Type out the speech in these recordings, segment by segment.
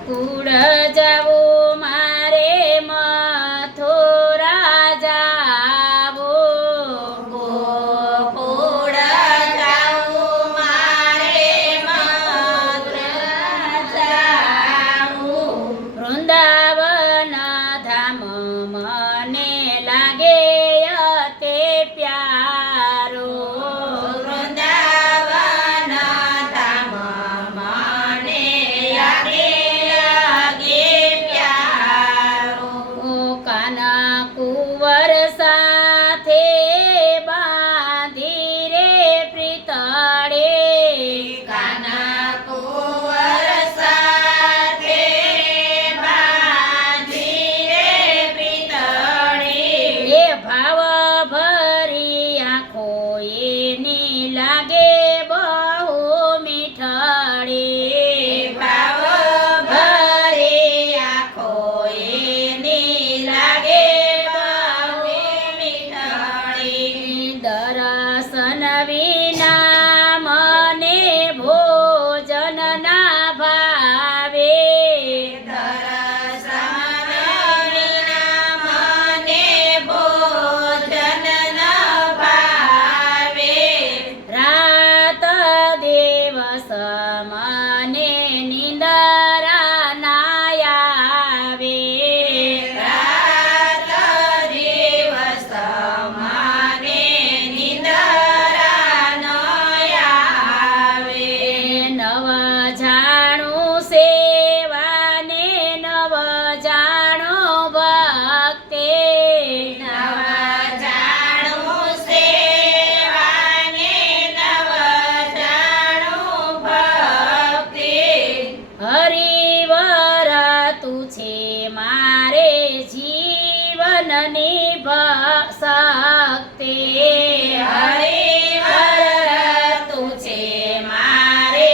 ગોકુળ જાવું મારે મથુરા જાવું ગોકુળ જાવું મારે મથુરા જાવું વૃંદાવન ધામ મને લાગે અતે પ્યારો વૃંદાવન ધામ મને લાગે પ્યારો ઓ કાના કુંવર સાથે બાંધી રે પ્રીતળે કાના કુંવર સાથે બાંધી રે પ્રીતળે એ ભાવ ભરી આંખો એની લાગે બહુ મીઠડી ભાવ ભરી આંખો એની લાગે બહુ મીઠડી દર્શન વિના મને ભોજન ના ભાવે દર્શન વિના મને ભોજન ન ભાવે રાત દિવસ મને નિંદરા ના આવે રાત દિવસ મને નિંદરા ન આવે નવ જાણું સેવાને નવ જાણું ભક્તે નવ જાણું સેવાને નવ જાણું ભક્તિ હરિવર તું છે મારે જીવનની શક્તિ હરિહર તું છે મારે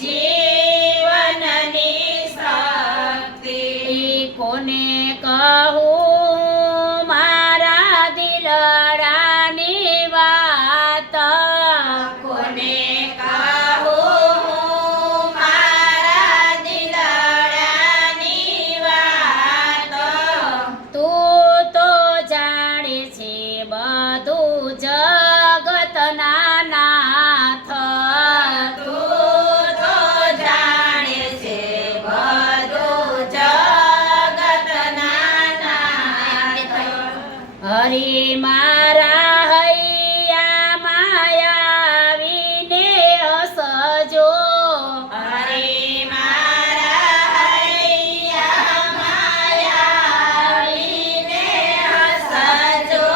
જીવનની શક્તિ કોને કહું મારા દિલડાની વાત કોને કહું મારા દિલડાની વાત તું તો જાણે છે બધું જગતના નાથ તું તો જાણે છે બધું જગતના નાથ હરિ મારા હૈયા માયાવીને હસજો હરે મારા હૈયા માયાવીને હસજો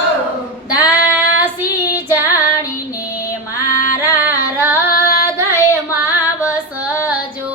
દાસી જાણીને મારા હૃદયમાં વસજો